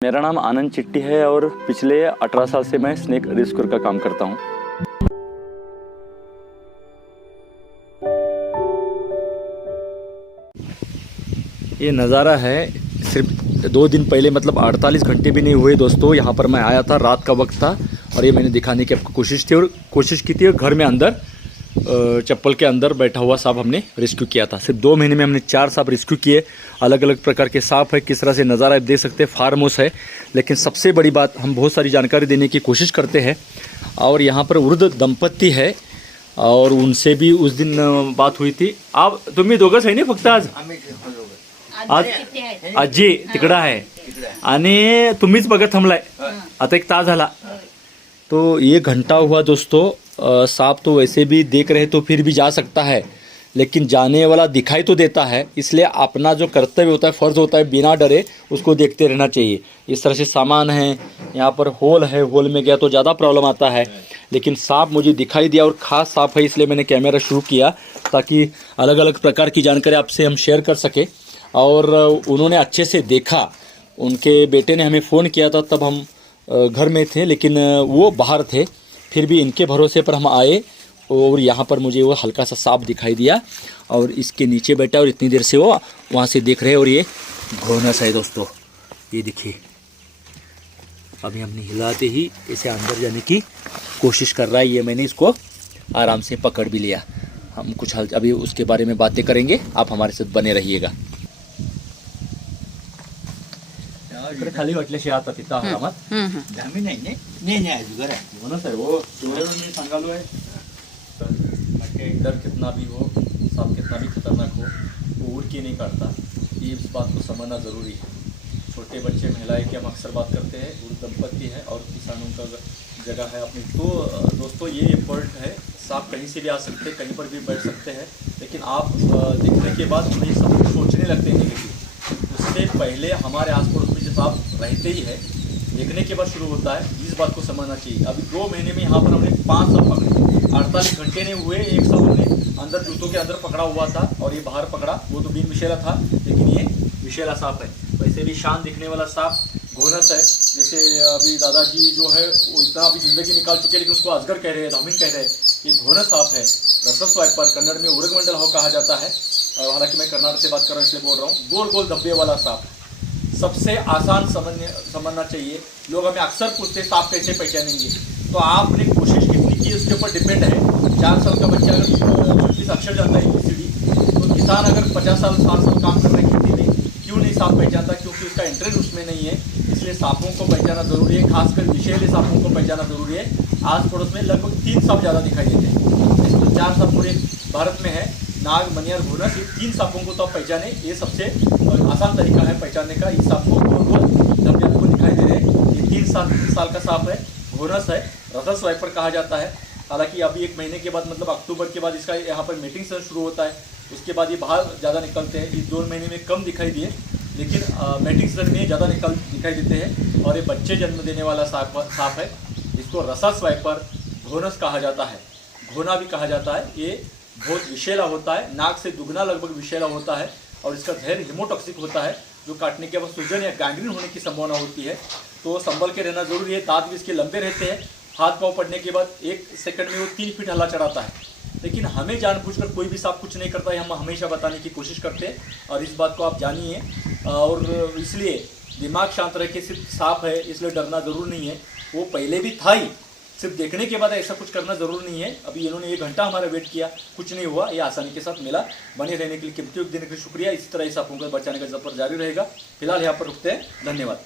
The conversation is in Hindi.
मेरा नाम आनंद चिट्टी है और पिछले 18 साल से मैं स्नेक रेस्क्यूअर का काम करता हूँ। ये नज़ारा है सिर्फ 2 दिन पहले, मतलब 48 घंटे भी नहीं हुए दोस्तों, यहाँ पर मैं आया था, रात का वक्त था और ये मैंने दिखाने की आपको कोशिश की थी और घर में अंदर चप्पल के अंदर बैठा हुआ सांप हमने रेस्क्यू किया था। सिर्फ 2 महीने में हमने 4 सांप रेस्क्यू किए। अलग अलग प्रकार के सांप है, किस तरह से नज़ारा आप देख सकते हैं, फार्म हाउस है। लेकिन सबसे बड़ी बात, हम बहुत सारी जानकारी देने की कोशिश करते हैं और यहाँ पर वृद्ध दंपत्ति है और उनसे भी उस दिन बात हुई थी। आप तुम्ही दोघंच आहे ना फक्त आज आजी तिकडं आहे आणि तुम्हीच बघत थांबलाय आता 1 तास झाला। तो ये घंटा हुआ दोस्तों। सांप तो वैसे भी देख रहे तो फिर भी जा सकता है, लेकिन जाने वाला दिखाई तो देता है, इसलिए अपना जो कर्तव्य होता है, फर्ज होता है, बिना डरे उसको देखते रहना चाहिए। इस तरह से सामान है, यहाँ पर होल है, होल में गया तो ज़्यादा प्रॉब्लम आता है, लेकिन सांप मुझे दिखाई दिया और ख़ास सांप है, इसलिए मैंने कैमरा शुरू किया ताकि अलग अलग प्रकार की जानकारी आपसे हम शेयर कर सके। और उन्होंने अच्छे से देखा, उनके बेटे ने हमें फ़ोन किया था, तब हम घर में थे लेकिन वो बाहर थे, फिर भी इनके भरोसे पर हम आए और यहाँ पर मुझे वो हल्का सा सांप दिखाई दिया और इसके नीचे बैठा और इतनी देर से वो वहाँ से देख रहे हैं। और ये घोनस है दोस्तों, ये देखिए, अभी हमने हिलाते ही इसे अंदर जाने की कोशिश कर रहा है। ये मैंने इसको आराम से पकड़ भी लिया। हम कुछ अभी उसके बारे में बातें करेंगे, आप हमारे साथ बने रहिएगा। खाली वाटल्याशिवाय आता तिथं आरामात धामी नाही नाही अजगर आहे घोनस है वो, मी सांगालो है। डर कितना भी हो, सांप कितना भी खतरनाक हो, वो उड़ के नहीं काटता, ये इस बात को समझना ज़रूरी है। छोटे बच्चे, महिलाएं की हम अक्सर बात करते हैं, वृद्ध दंपत्ति है और किसानों का जगह है अपनी। तो दोस्तों ये एफर्ट है, सांप कहीं से भी आ सकते हैं, कहीं पर भी बैठ सकते हैं, लेकिन आप देखने के बाद उन्हें सब कुछ सोचने लगते हैं नेगेटिव। उससे पहले हमारे आस पड़ोस में जो सांप रहते ही है, देखने के बाद शुरू होता है, इस बात को समझना चाहिए। अभी 2 महीने में यहाँ पर हमने 5 सांप पकड़े, 48 घंटे नहीं हुए, एक सांप हमने अंदर जूतों के अंदर पकड़ा हुआ था और ये बाहर पकड़ा, वो तो बिन विषैला था, लेकिन ये विषैला सांप है। वैसे भी शान दिखने वाला सांप घोनस है। जैसे अभी दादाजी जो है वो इतना अभी जिंदगी निकाल चुके हैं, लेकिन उसको अजगर कह रहे हैं, धामिन कह रहे हैं। ये घोनस सांप है, रसस वाइपर, कन्नड़ में उरगमंडल हो कहा जाता है। हालांकि मैं कर्नाटक से बात कर रहा हूँ इसलिए बोल रहा हूँ। गोल गोल धब्बे वाला सांप, सबसे आसान समझना चाहिए। लोग हमें अक्सर पूछते हैं सांप कैसे पहचानेंगे, तो आपने कोशिश कितनी की उसके ऊपर डिपेंड है। 4 साल का बच्चा अगर 26 अक्षर जाता है ABCD, तो किसान अगर 50 साल 60 साल काम कर रहे हैं खेती में, क्यों नहीं सांप पहचानता? क्योंकि उसका इंटरेस्ट उसमें नहीं है। इसलिए सांपों को पहचाना जरूरी है, खासकर विषैले सांपों को पहचाना जरूरी है। आस पड़ोस में लगभग 3 सांप ज़्यादा दिखाई देते हैं, इसमें 4 सांप पूरे भारत में है, नाग, मनियर, घोनस। ये 3 सांपों को तो आप पहचाने, ये सबसे आसान तरीका है पहचानने का। इस सांप को धब्बे आपको दिखाई दे रहे हैं, ये 3 साल का सांप है, घोनस है, रसस वाइपर कहा जाता है। हालांकि अभी 1 महीने के बाद, मतलब अक्टूबर के बाद इसका यहाँ पर मीटिंग शुरू होता है, उसके बाद ये बाहर ज़्यादा निकलते हैं। इस 2 महीने में कम दिखाई दिए, लेकिन मीटिंग सीजन में ज़्यादा दिखाई देते हैं और ये बच्चे जन्म देने वाला सांप है। इसको रसस वाइपर, घोनस कहा जाता है, घोना भी कहा जाता है। ये बहुत विषैला होता है, नाक से दुगना लगभग विषैला होता है और इसका जहर हिमोटॉक्सिक होता है, जो काटने के बाद सूजन या गैंग्रीन होने की संभावना होती है। तो संभल के रहना जरूरी है। दांत भी इसके लंबे रहते हैं, हाथ पाँव पड़ने के बाद 1 सेकंड में वो 3 फीट हल्ला चढ़ाता है। लेकिन हमें जानबूझकर कोई भी सांप कुछ नहीं करता है, हम हमेशा बताने की कोशिश करते हैं और इस बात को आप जानिए। और इसलिए दिमाग शांत रह के, सिर्फ सांप है इसलिए डरना ज़रूर नहीं है, वो पहले भी था ही, सिर्फ देखने के बाद ऐसा कुछ करना ज़रूर नहीं है। अभी इन्होंने 1 घंटा हमारा वेट किया, कुछ नहीं हुआ, ये आसानी के साथ मिला। बने रहने के लिए कीमती देने के लिए शुक्रिया। इस तरह इस सांपों को बचाने का सफर जारी रहेगा। फिलहाल यहाँ पर रुकते हैं, धन्यवाद।